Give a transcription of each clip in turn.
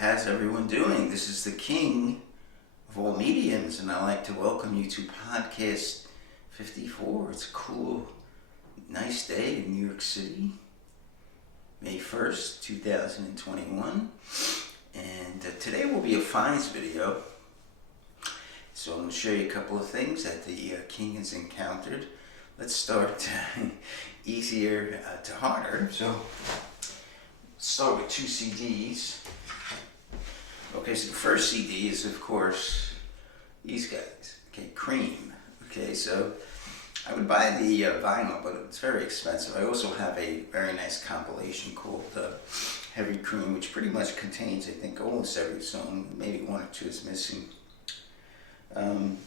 how's everyone doing? This is the king of all mediums, and I'd like to welcome you to podcast 54. It's a cool, nice day in New York City, May 1st, 2021, and today will be a finds video. So I'm going to show you a couple of things that the king has encountered. Let's start easier to harder. So start with two CDs. Okay, so the first CD is, of course, these guys. Okay, Cream. Okay, so I would buy the vinyl, but it's very expensive. I also have a very nice compilation called Heavy Cream, which pretty much contains, I think, almost every song. Maybe one or two is missing.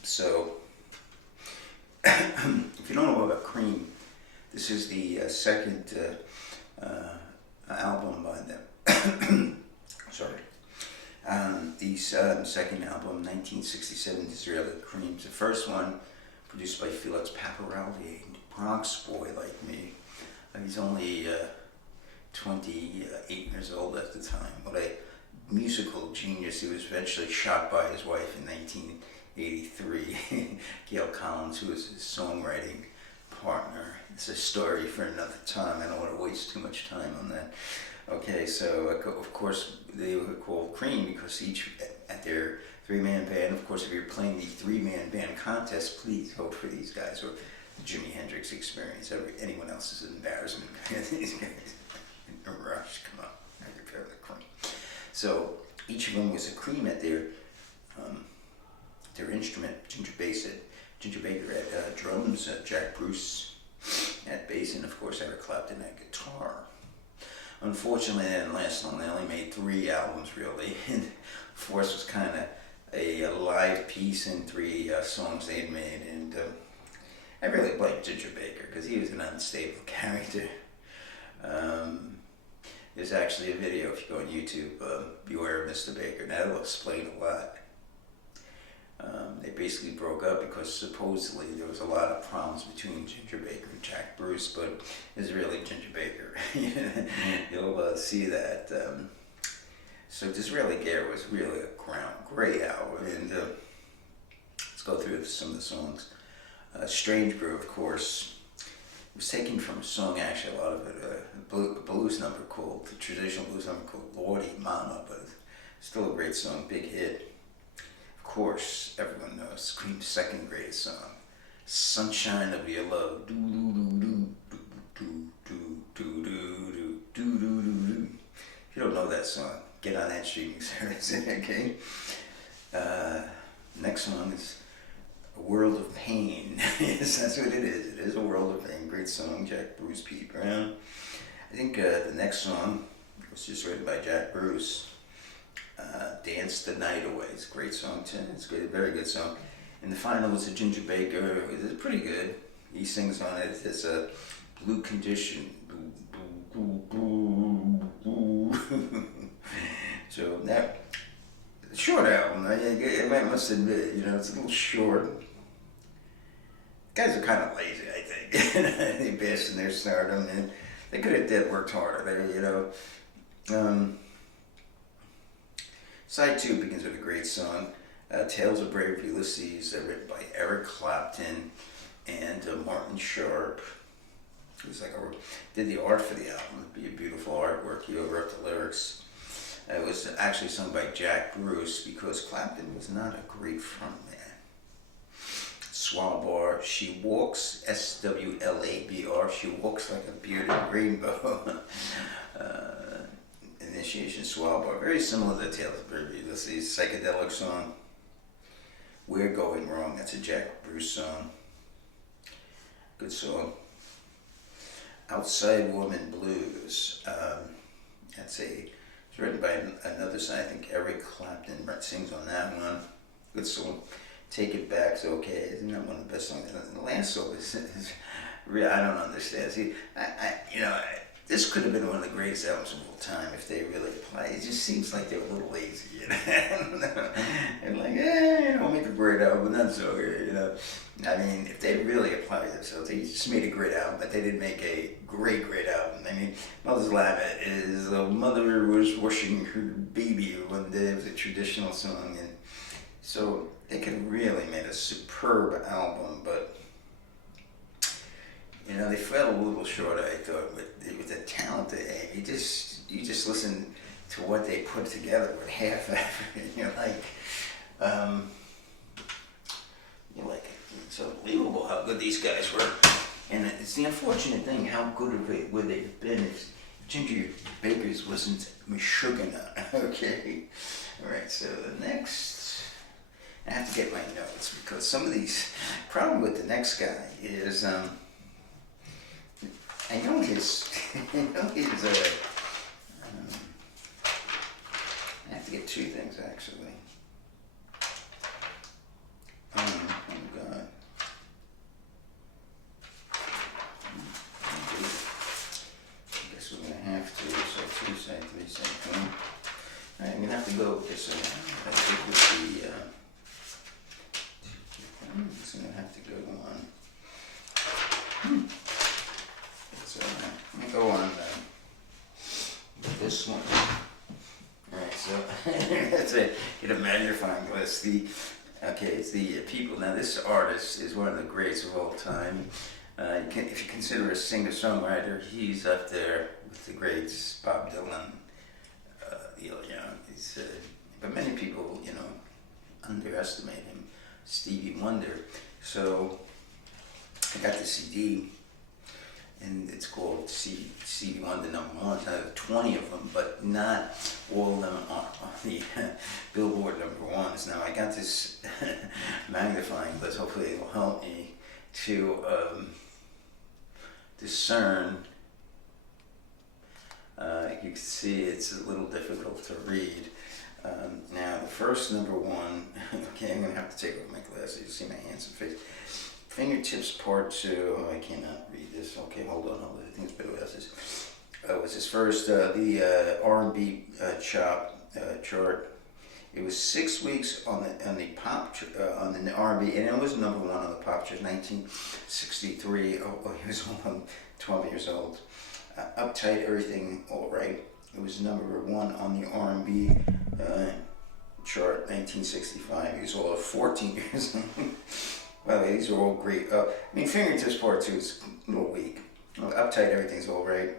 So, if you don't know about Cream, this is the second album by them. Sorry. The second album, 1967, Disraeli, Cream's the first one, produced by Felix Paparelli, a Bronx boy like me. He's only 28 years old at the time. What a musical genius. He was eventually shot by his wife in 1983. Gail Collins, who was his songwriting partner. It's a story for another time. I don't want to waste too much time on that. Okay, so of course they were called Cream because each at their three-man band. Of course, if you're playing the three-man band contest, please vote for these guys or the Jimi Hendrix Experience. Anyone else is an embarrassment. These guys in a rush. Come on, I compare the Cream. So each of them was a Cream at their instrument. Ginger Baker at drums, Jack Bruce at bass, and of course Eric Clapton at guitar. Unfortunately, they didn't last long. They only made 3 albums, really, and fourth was kind of a live piece in 3 songs they'd made. And I really liked Ginger Baker because he was an unstable character. There's actually a video, if you go on YouTube, Beware of Mr. Baker. Now, that'll explain a lot. They basically broke up because supposedly there was a lot of problems between Ginger Baker and Jack Bruce, but it's really Ginger Baker. You'll see that. So Disraeli Gear was really a great album, and let's go through some of the songs. Strange Brew, of course, was taken from a song, actually, a lot of it, a blues number called, the traditional blues number called Lordy Mama, but it's still a great song, big hit. Of course, everyone knows Cream's second greatest song, Sunshine of Your Love. Do do do do do do do do do do. If you don't know that song, get on that streaming service, okay? Next song is A World of Pain. Yes, that's what it is. It is A World of Pain. Great song, Jack Bruce, Pete Brown. I think the next song was just written by Jack Bruce. Dance the Night Away. It's a great song too. It's good, very good song. And the final was a Ginger Baker. It's pretty good. He sings on it. It's a Blue Condition. So that short album. I must admit, it's a little short. Guys are kind of lazy, I think. They bask in their stardom, and they could have worked harder. Side 2 begins with a great song, Tales of Brave Ulysses, written by Eric Clapton and Martin Sharp. He was did the art for the album. It'd be a beautiful artwork. He wrote the lyrics. It was actually sung by Jack Bruce because Clapton was not a great frontman. Swalbar, she walks, SWLABR, she walks like a bearded rainbow. Initiation, Swalbar, very similar to Tales of Brave Ulysses, psychedelic song. We're Going Wrong, that's a Jack Bruce song. Good song. Outside Woman Blues, it's written by another song. I think Eric Clapton sings on that one. Good song. Take It Back's okay. Isn't that one of the best songs? The last song is real. I don't understand. See, this could have been one of the greatest albums of all time if they really applied. It just seems like they were a little lazy, you know. And like, we'll make a great album, but not so good, you know. I mean, if they really applied themselves, they just made a great album, but they didn't make a great album. I mean, Mother's Lab is a mother was washing her baby one day. It was a traditional song, and so they could have really made a superb album, but you know, they fell a little short, I thought, with the talent they had. You just listen to what they put together with half effort, and you're like, it's unbelievable how good these guys were. And it's the unfortunate thing, how good would they have been if Ginger Baker's wasn't Meshuggah, okay? Alright, so the next, I have to get my notes, because some of these, problem with the next guy is, I know his, I have to get two things actually. Oh God. I guess we're gonna have to, so 2 side, 3 side, Alright, I'm gonna have to go with this, I think with the, I'm just gonna have to go on. So I'm gonna go on this one. Alright, so that's it. Get a magnifying glass. It's the people. Now this artist is one of the greats of all time. If you consider a singer-songwriter, he's up there with the greats. Bob Dylan. But many people, underestimate him. Stevie Wonder. So I got the CD. And it's called Stevie Wonder #1. It's 20 of them, but not all of them on the Billboard #1s. Now I got this magnifying glass. Hopefully it will help me to discern. You can see it's a little difficult to read. Now the first #1. Okay, I'm gonna have to take off my glasses. You see my hands and face. Fingertips Part 2. Oh, I cannot read this. Okay, hold on. I think it's better glasses. Was his first the R&B chart. It was 6 weeks on the pop on the R&B, and it was #1 on the pop chart. 1963. Oh, he was 12 years old. Uptight, Everything All Right. It was #1 on the R&B chart. 1965. He was all 14 years old. Well, these are all great. Fingertips Part 2 is a little weak. Uptight, Everything's All Right.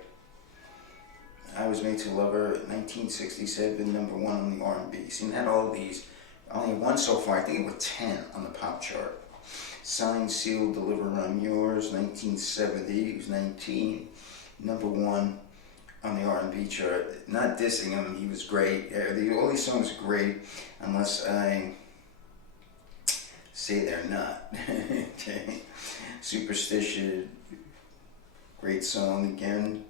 I Was Made to Love Her, 1967, #1 on the R&B. See, not all of these. Only one so far. I think it was 10 on the pop chart. Signed, Sealed, Deliver, I'm Yours, 1970. He was 19. #1 on the R&B chart. Not dissing him. He was great. All these songs are great, unless I say they're not. Okay. Superstition, great song again.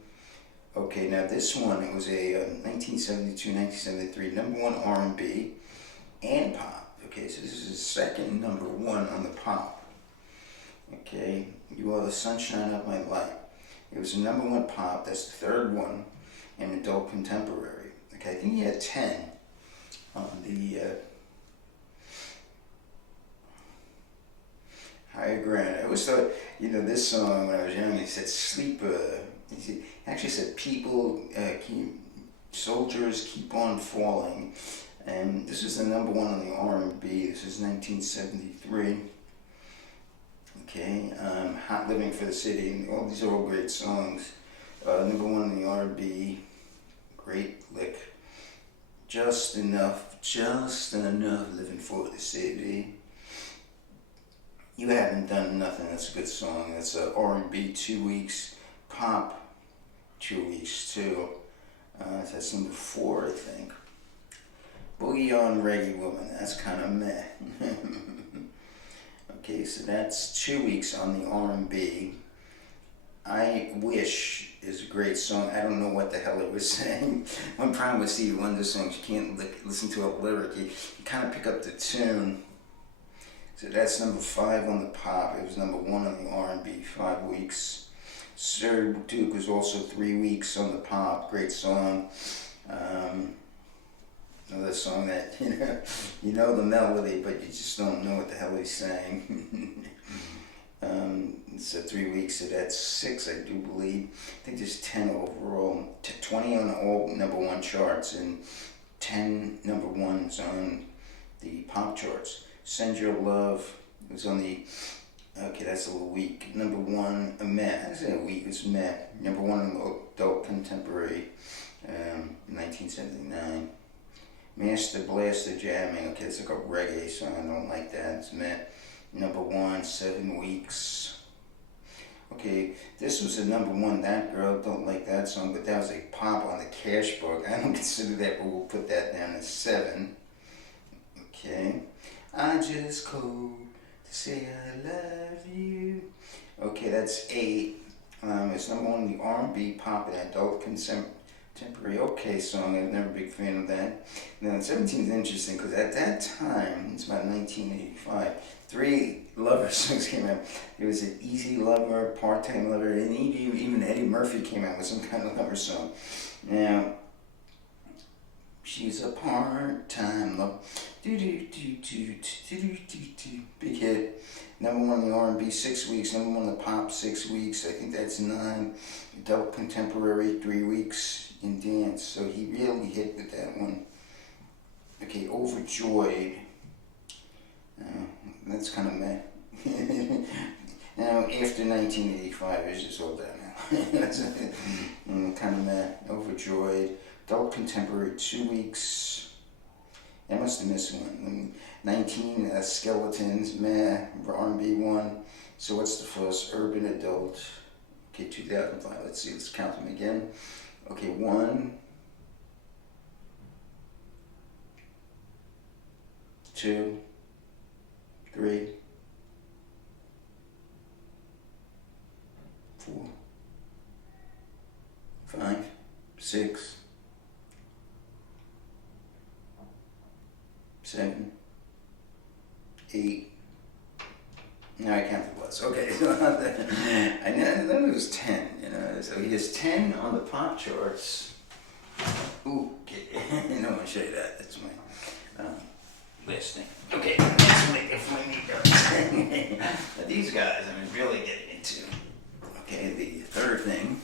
Okay, now this one, it was a 1972, 1973 #1 R&B and pop. Okay, so this is his second #1 on the pop. Okay, You Are the Sunshine of My Life. It was a #1 pop. That's the third one in adult contemporary. Okay, I think he had 10 on the Higher Ground. I always thought, this song when I was young, it said sleep. It actually said people, soldiers keep on falling. And this is the #1 on the R&B. This is 1973. Okay, Hot Living for the City. All these are all great songs. #1 on the R&B. Great lick. Just enough living for the city. You Haven't Done Nothing. That's a good song. That's R&B 2 weeks. Pop 2 weeks too. That's #4, I think. Boogie on Reggae Woman. That's kind of meh. Okay, so that's 2 weeks on the R&B. I Wish is a great song. I don't know what the hell it was saying. One problem with Stevie Wonder songs, you can't listen to a lyric. You kind of pick up the tune. So that's #5 on the pop. It was #1 on the R&B, 5 weeks. Sir Duke was also 3 Weeks on the Pop, great song. Another song that, you know the melody, but you just don't know what the hell he's saying. So 3 weeks, so that's 6, I do believe. I think there's 10 overall. 20 on all #1 charts and 10 #1s on the pop charts. Send Your Love was on the, okay, that's a little weak. #1, meh. I say a week, it's meh. #1 adult contemporary, 1979. Master Blaster Jamming, okay, it's like a reggae song, I don't like that, it's meh. #1, 7 weeks. Okay, this was a #1, That Girl, don't like that song, but that was a pop on the cash book. I don't consider that, but we'll put that down as 7. Okay, I just called to say I love you. Okay, that's 8. It's #1 the R&B pop and adult contemporary okay song. I was never a big fan of that. Now 17 is interesting because at that time, it's about 1985, 3 lover songs came out. There was an Easy Lover, Part-Time Lover, and even Eddie Murphy came out with some kind of lover song. Now, she's a part-time lover. Big hit. #1 the R&B 6 weeks. #1 the pop 6 weeks. I think that's 9. Adult contemporary 3 weeks in dance. So he really hit with that one. Okay, Overjoyed. That's kind of meh. Now after 1985, it's just all down now. That's kind of meh. Overjoyed. Adult contemporary 2 weeks. I must have missed one. 19 Skeletons, meh. R&B 1. So what's the first? Urban adult. Okay, 2005. Let's see. Let's count them again. Okay, 1, 2, 3, 4, 5, 6, 7, 8. Now I count the plus. Okay, so I know it was 10. So he has 10 on the pop charts. Ooh, okay. I don't want to show you that. That's my last thing. Okay, that's my need. Now these guys, I'm really getting into. Okay, the third thing,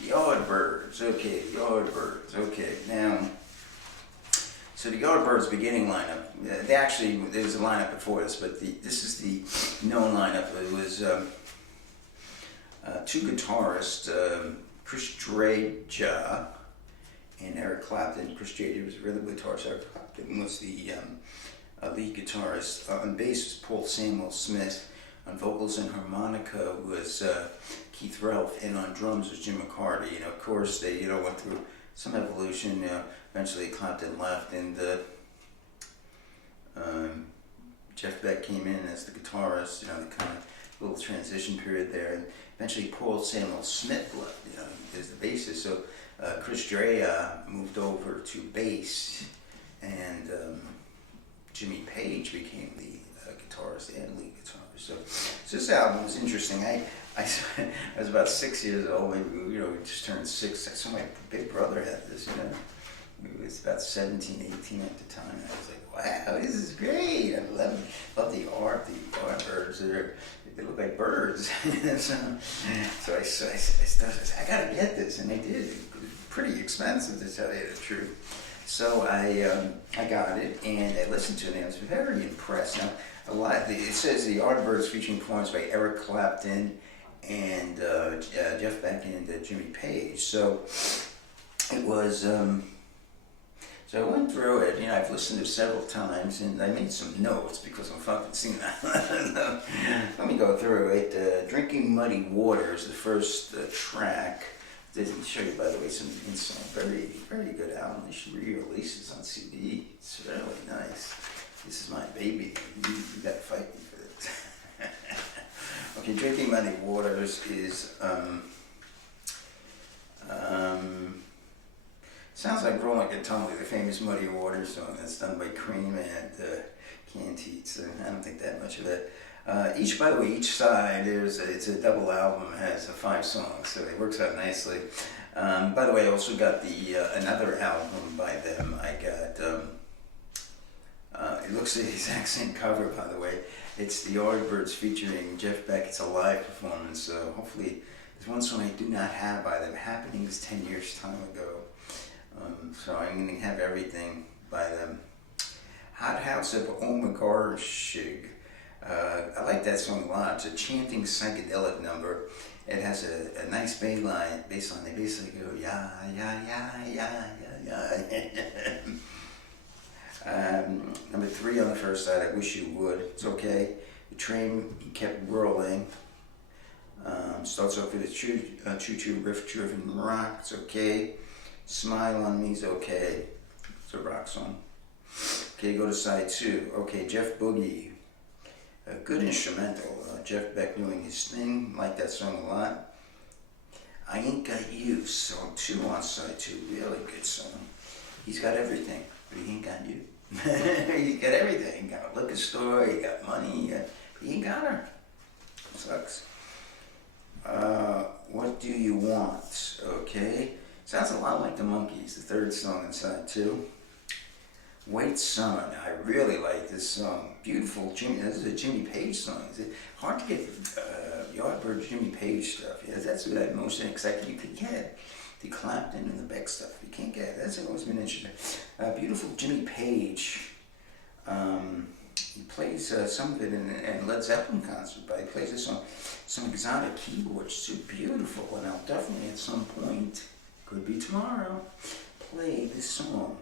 the Yardbirds. Okay, the Yardbirds. Okay, now, so the Yardbirds beginning lineup. There was a lineup before this, but this is the known lineup. It was 2 guitarists, Chris Dreja and Eric Clapton. Chris Dreja was a rhythm guitarist. Eric Clapton was the lead guitarist. On bass was Paul Samuel Smith. On vocals and harmonica was Keith Relf, and on drums was Jim McCarty. Of course, they went through some evolution. Eventually, Clapton left, and Jeff Beck came in as the guitarist. The kind of little transition period there. And eventually, Paul Samuel Smith left. As the bassist. So Chris Dreja moved over to bass, and Jimmy Page became the guitarist and lead guitarist. So this album was interesting. I was about 6 years old. Maybe we just turned 6. I saw my big brother had this. He was about 17, 18 at the time. And I was like, wow, this is great. I love the art, the Yardbirds. They look like birds. so I started. I gotta get this, and I did. It was pretty expensive, to tell you the truth. So I got it, and I listened to it, and I was very impressed. Now, it says the Yardbirds featuring performance by Eric Clapton and Jeff Beck and Jimmy Page. So it was. So I went through it. I've listened to it several times, and I made some notes because I'm fucking senile. Let me go through it. Drinking Muddy Water is the first track. Didn't show you, by the way, some inside. Very, very good album. They should re-release this on CD. It's really nice. This is my baby. You gotta fight me for this. Okay, Drinking Muddy Waters is sounds like Rolling a Tumbler, the famous Muddy Waters song that's done by Cream and Canned Heat. So I don't think that much of it. By the way, each side it's a double album. It has 5 songs, so it works out nicely. By the way, I also got the another album by them. I got it looks the exact same cover, by the way. It's the Yardbirds featuring Jeff Beck. It's a live performance, so hopefully there's one song I do not have by them. Happenings 10 years time ago. So I'm going to have everything by them. Hot House of Omegarshig. I like that song a lot. It's a chanting psychedelic number. It has a nice bass line. They basically go yeah yeah yeah yeah yeah yeah. Number 3 on the first side. I Wish You Would. It's okay. The train kept whirling. Starts off with a choo-choo riff-driven rock. It's okay. Smile on Me's okay. It's a rock song. Okay, go to side 2. Okay, Jeff Boogie. A good instrumental. Jeff Beck doing his thing. Like that song a lot. I Ain't Got You. Song 2 on side 2. Really good song. He's got everything, but he ain't got you. You got everything. You got a liquor store. You got money. He ain't got her. Sucks. What Do You Want? Okay. Sounds a lot like the Monkees. The 3rd song on side 2. White Sun. I really like this song. Beautiful. This is a Jimmy Page song. It's hard to get Yardbirds Jimmy Page stuff. Yeah, that's what I'm most excited you could get. The Clapton and the Beck stuff. You can't get it. That's always been interesting. Beautiful Jimmy Page. He plays some of it in Led Zeppelin concert, but he plays this on some exotic keyboards. So beautiful, and I'll definitely at some point, could be tomorrow, play this song.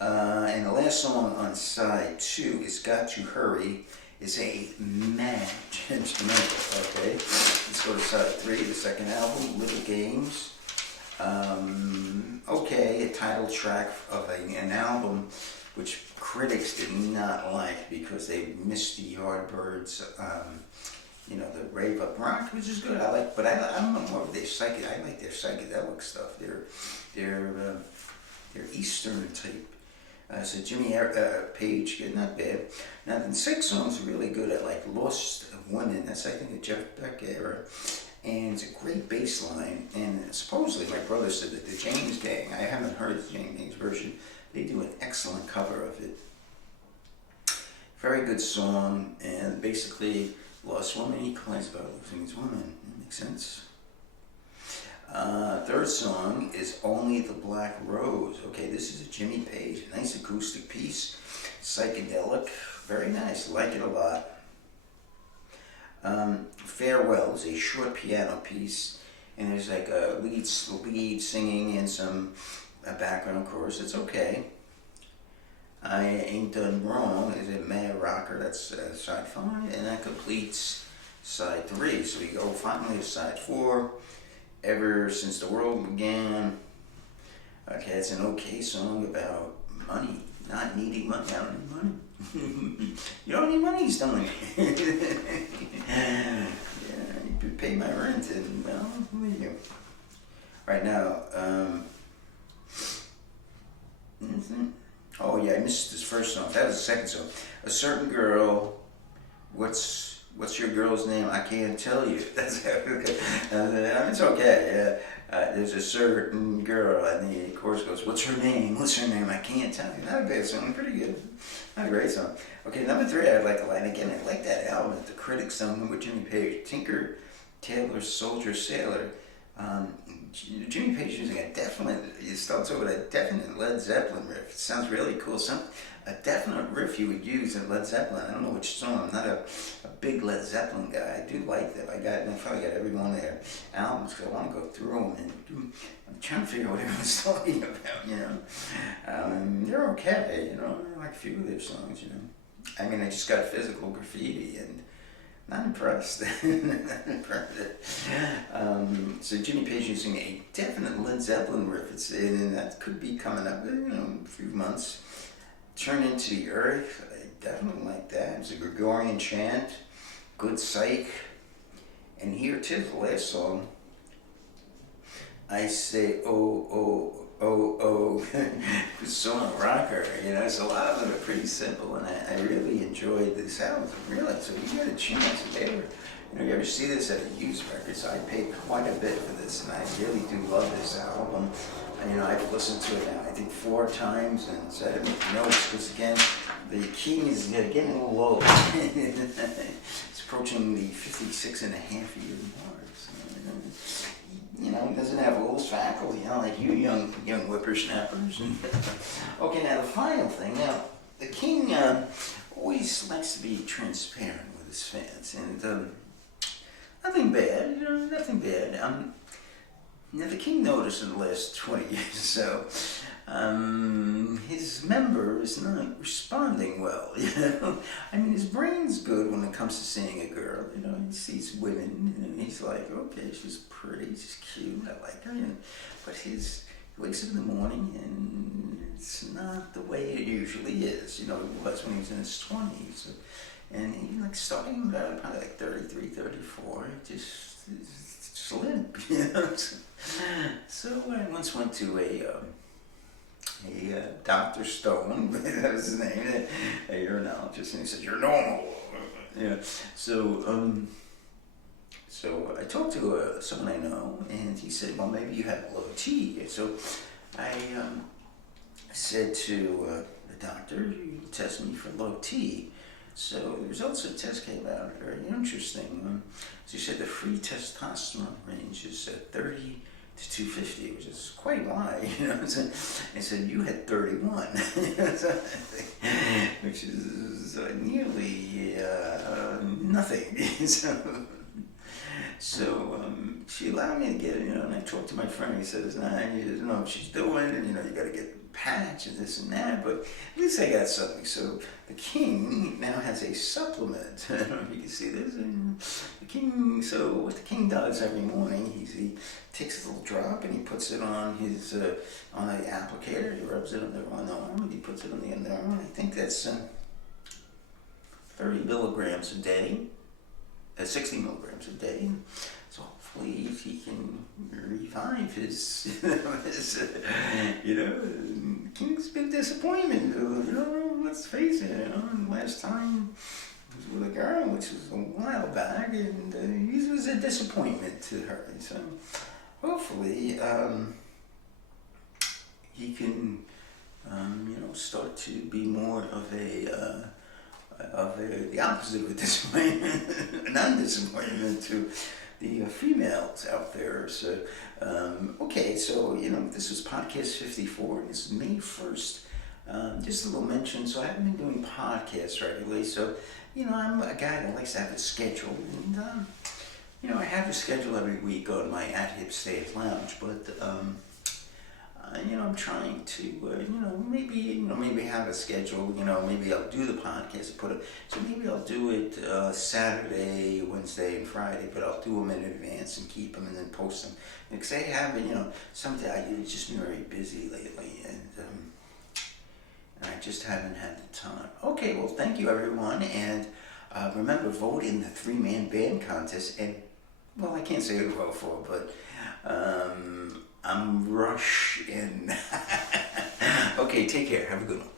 And the last song on side 2 is Got to Hurry. It's a mad instrumental, okay? Let's go to side 3, the second album, Little Games. Okay, a title track of an album which critics did not like because they missed the Yardbirds, the rave up rock, which is good. But I don't know more of their I like their psychedelic stuff. Their Eastern type. So Jimmy Page, not bad. Now the 6 songs are really good. I like Lost Women. That's I think the Jeff Beck era. And it's a great bass line. And supposedly my brother said that the James Gang, I haven't heard the James Gang's version, they do an excellent cover of it. Very good song, and basically Lost Woman, he cries about losing his woman. That makes sense. 3rd song is Only the Black Rose. Okay, this is a Jimmy Page, a nice acoustic piece, psychedelic, very nice, like it a lot. Farewell is a short piano piece, and there's like a lead singing and some background chorus. It's okay. I Ain't Done Wrong is a mad rocker. That's side 5, and that completes side 3. So we go finally to side 4. Ever Since the World Began. Okay, it's an okay song about money, not needing money. I don't need money. You don't need money, he's telling me. Yeah, you could pay my rent, and well, what do you do? Right now, oh yeah, I missed this first song. That was the second song. A Certain Girl. What's your girl's name? I can't tell you. That's okay. It's okay. There's a certain girl, and the chorus goes, "What's her name? What's her name? I can't tell you." Not a bad song. Pretty good. Not a great song. Okay, number 3, I like a lot. Again, I like that album that the critics sung with Jimmy Page. Tinker, Tailor, Soldier, Sailor. Jimmy Page using it starts over with a definite Led Zeppelin riff. It sounds really cool. A definite riff you would use in Led Zeppelin. I don't know which song. I'm not a big Led Zeppelin guy. I do like them. I probably got every one of their albums because I want to go through them and I'm trying to figure out what everyone's talking about, they're okay, I like a few of their songs, I mean, I just got Physical Graffiti and not impressed. Not impressed. So Jimmy Page using a definite Led Zeppelin riff. And that could be coming up in a few months. Turn Into the Earth. I definitely like that. It's a Gregorian chant. Good psych. And here too, the last song. I Say, oh, oh, oh, persona rocker. You know, so a lot of them are pretty simple, and I really enjoyed this album. Really, so you get a chance if they ever, you ever see this at a used record. So I paid quite a bit for this, and I really do love this album. And I've listened to it now, I think 4 times, and so I make notes because again, the key is getting a little low. It's approaching the 56.5-year mark. He doesn't have all his faculty, like you young whippersnappers. Okay, now the final thing. Now, the king always likes to be transparent with his fans, and nothing bad, nothing bad. Now, the king noticed in the last 20 years or so, his member is not responding well, I mean, his brain's good when it comes to seeing a girl, he sees women, and he's like, okay, she's pretty, she's cute, I like her, but he wakes up in the morning, and it's not the way it usually is, it was when he was in his 20s, and he, starting about probably 33, 34, just limp, So I once went to a Dr. Stone, that was his name, a urologist, and he said, "You're normal." So I talked to someone I know, and he said, "Well, maybe you have low T." So I said to the doctor, "You test me for low T." So the results of the test came out very interesting. So he said the free testosterone range is 30 to 250, which is quite wide. He said you had 31, which is nearly nothing. So she allowed me to get it, and I talked to my friend. He says, "Nah, you don't know what she's doing, and you got to get the patch and this and that, but at least I got something." So the king now has a supplement. I don't know if you can see this. And the king. So what the king does every morning, he takes a little drop and he puts it on his on an applicator. He rubs it on the arm and he puts it on the underarm. I think that's 30 milligrams a day. 60 milligrams a day. So hopefully he can revive his, King's been disappointment. Let's face it, last time he was with a girl, which was a while back, and he was a disappointment to her. So hopefully he can, start to be more of the opposite of a disappointment, a non-disappointment to the females out there. So, okay, so, this was podcast 54, and this is May 1st. Just a little mention, so I haven't been doing podcasts regularly, so, I'm a guy that likes to have a schedule, and, I have a schedule every week on my At Hip Stage Lounge, but, I'm trying to, maybe have a schedule, maybe I'll do the podcast, so maybe I'll do it Saturday, Wednesday, and Friday, but I'll do them in advance and keep them and then post them. Because I haven't, it's just been very busy lately, and I just haven't had the time. Okay, well, thank you, everyone, and remember, vote in the 3-man band contest, and, well, I can't say who to vote for, but, I'm Rush in. Okay, take care. Have a good one.